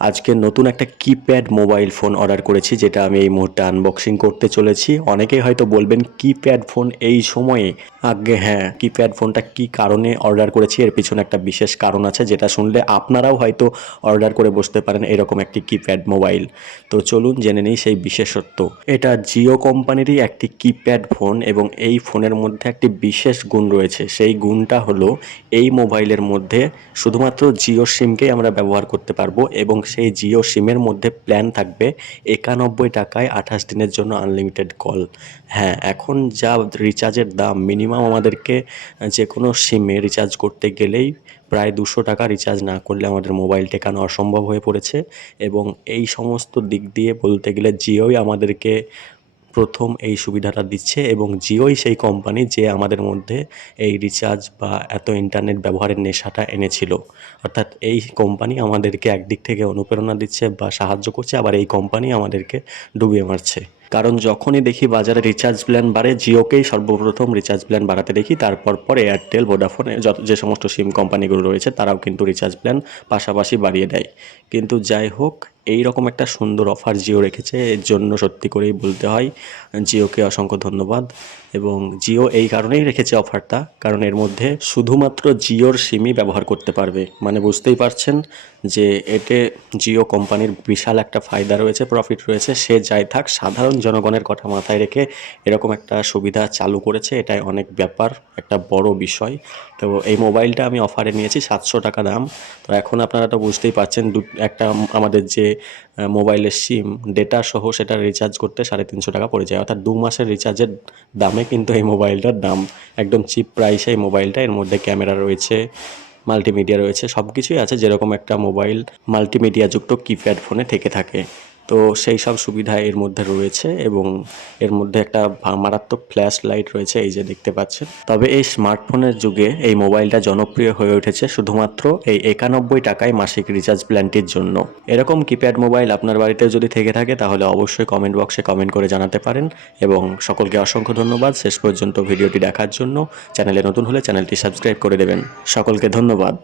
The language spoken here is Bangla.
আজকে নতুন একটা কিপ্যাড মোবাইল ফোন অর্ডার করেছি, যেটা আমি এই মুহূর্তে আনবক্সিং করতে চলেছি। অনেকেই হয়তো বলবেন কিপ্যাড ফোন এই সময়ে আগে হ্যাঁ কিপ্যাড ফোনটা কি কারণে অর্ডার করেছি? এর পিছনে একটা বিশেষ কারণ আছে, যেটা শুনলে আপনারাও হয়তো অর্ডার করে বসতে পারেন এরকম একটি কিপ্যাড মোবাইল তো চলুন জেনে নিই সেই বিশেষত্ব। এটা জিও কোম্পানিরই একটি কিপ্যাড ফোন এবং এই ফোনের মধ্যে একটি বিশেষ গুণ রয়েছে। সেই গুণটা হলো এই মোবাইলের মধ্যে শুধুমাত্র জিও সিমকেই আমরা ব্যবহার করতে পারব এবং সেই জিও সিমের মধ্যে প্ল্যান থাকবে একানব্বই টাকায় আঠাশ দিনের জন্য আনলিমিটেড কল হ্যাঁ এখন যা রিচার্জের দাম মিনিমাম আমাদেরকে যে কোনো সিমে রিচার্জ করতে গেলেই প্রায় দুশো টাকা রিচার্জ না করলে আমাদের মোবাইল টেকানো অসম্ভব হয়ে পড়েছে। এবং এই সমস্ত দিক দিয়ে বলতে গেলে জিওই আমাদেরকে প্রথম এই সুবিধাটা দিচ্ছে এবং জিওই সেই কোম্পানি যে আমাদের মধ্যে এই রিচার্জ বা এত ইন্টারনেট ব্যবহারের নেশাটা এনেছিল। অর্থাৎ এই কোম্পানি আমাদেরকে একদিক থেকে অনুপ্রেরণা দিচ্ছে বা সাহায্য করছে, আবার এই কোম্পানি আমাদেরকে ডুবিয়ে মারছে। কারণ যখনই দেখি বাজারে রিচার্জ প্ল্যান বাড়ে, জিওকেই সর্বপ্রথম রিচার্জ প্ল্যান বাড়াতে দেখি। তারপর পরে এয়ারটেল ভোডাফোনে যত যে সমস্ত সিম কোম্পানিগুলো রয়েছে, তারাও কিন্তু রিচার্জ প্ল্যান পাশাপাশি বাড়িয়ে দেয়। কিন্তু যাই হোক এই রকম একটা সুন্দর অফার জিও রেখেছে, এর জন্য সত্যি করেই বলতে হয় জিওকে অসংখ্য ধন্যবাদ। এবং জিও এই কারণেই রেখেছে অফারটা কারণ এর মধ্যে শুধুমাত্র জিওর সিমই ব্যবহার করতে পারবে। মানে বুঝতেই পারছেন যে এতে জিও কোম্পানির বিশাল একটা ফায়দা রয়েছে প্রফিট রয়েছে। সে যাই থাক, সাধারণ জনগণের কথা মাথায় রেখে এরকম একটা সুবিধা চালু করেছে, এটাই অনেক ব্যাপার, একটা বড় বিষয়। তো এই মোবাইলটা আমি অফারে নিয়েছি, সাতশো টাকা দাম। তো এখন আপনারা তো বুঝতেই পারছেন একটা আমাদের যে মোবাইলের সিম ডেটা সহ সেটা রিচার্জ করতে সাড়ে তিনশো টাকা পড়ে যায়। অর্থাৎ দু মাসের রিচার্জের দামে কিন্তু এই মোবাইলটার দাম একদম চিপ প্রাইসে এই মোবাইলটা। এর মধ্যে ক্যামেরা রয়েছে মাল্টিমিডিয়া রয়েছে সব কিছুই আছে। যেরকম একটা মোবাইল মাল্টিমিডিয়াযুক্ত কিপ্যাড ফোনে থেকে থাকে। তো সেই সব সুবিধা এর মধ্যে রয়েছে এবং এর মধ্যে একটা মারাত্মক ফ্ল্যাশ লাইট রয়েছে, এই যে দেখতে পাচ্ছেন। তবে এই স্মার্টফোনের যুগে এই মোবাইলটা জনপ্রিয় হয়ে উঠেছে শুধুমাত্র এই একানব্বই টাকায় মাসিক রিচার্জ প্ল্যানটির জন্য। এরকম কিপ্যাড মোবাইল আপনার বাড়িতে যদি থেকে থাকে, তাহলে অবশ্যই কমেন্ট বক্সে কমেন্ট করে জানাতে পারেন এবং সকলকে অসংখ্য ধন্যবাদ। শেষ পর্যন্ত ভিডিওটি দেখার জন্য। চ্যানেলে নতুন হলে চ্যানেলটি সাবস্ক্রাইব করে দেবেন। সকলকে ধন্যবাদ।